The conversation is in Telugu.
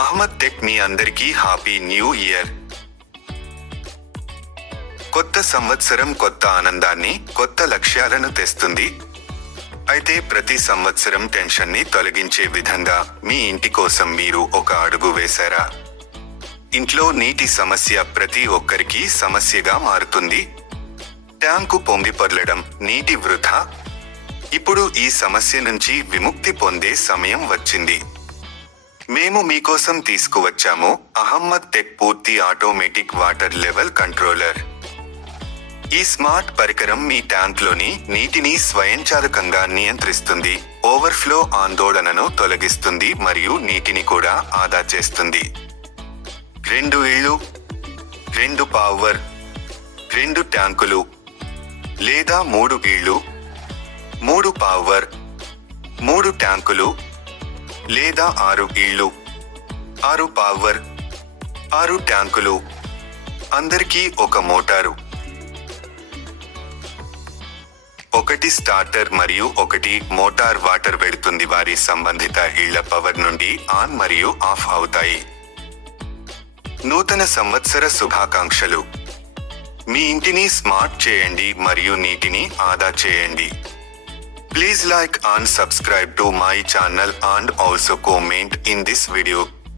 అహ్మద్ టెక్ మీ అందరికీ హ్యాపీ న్యూ ఇయర్. కొత్త సంవత్సరం కొత్త ఆనందాన్ని, కొత్త లక్ష్యాలను తెస్తుంది. అయితే ప్రతి సంవత్సరం టెన్షన్ని తొలగించే విధంగా మీ ఇంటి కోసం మీరు ఒక అడుగు వేశారా? ఇంట్లో నీటి సమస్య ప్రతి ఒక్కరికి సమస్యగా మారుతుంది. ట్యాంకు పొంగిపొర్లడం, నీటి వృధా. ఇప్పుడు ఈ సమస్య నుంచి విముక్తి పొందే సమయం వచ్చింది. మేము మీకోసం తీసుకువచ్చాము అహ్మద్ టెక్ పూర్తి ఆటోమేటిక్ వాటర్ లెవెల్ కంట్రోలర్. ఈ స్మార్ట్ పరికరం మీ ట్యాంక్లోని నీటిని స్వయంచాలకంగా నియంత్రిస్తుంది, ఓవర్ఫ్లో ఆందోళనను తొలగిస్తుంది మరియు నీటిని కూడా ఆదా చేస్తుంది. 2 ఇళ్ళు, 2 పవర్, 2 ట్యాంకులు లేదా 3 ఇళ్ళు, 3 పవర్, 3 ట్యాంకులు లేదా 6 ఇళ్ళు, 6 పవర్, 6 ట్యాంకులు, అందరికీ ఒక మోటారు. 1 స్టార్టర్ మరియు 1 మోటార్ వాటర్ వెడుతుంది. వారి సంబంధిత ఇళ్ల పవర్ నుండి ఆన్ మరియు ఆఫ్ అవుతాయి. నూతన సంవత్సర శుభాకాంక్షలు. మీ ఇంటిని స్మార్ట్ చేయండి మరియు నీటిని ఆదా చేయండి. Please like and subscribe to my channel and also comment in this video.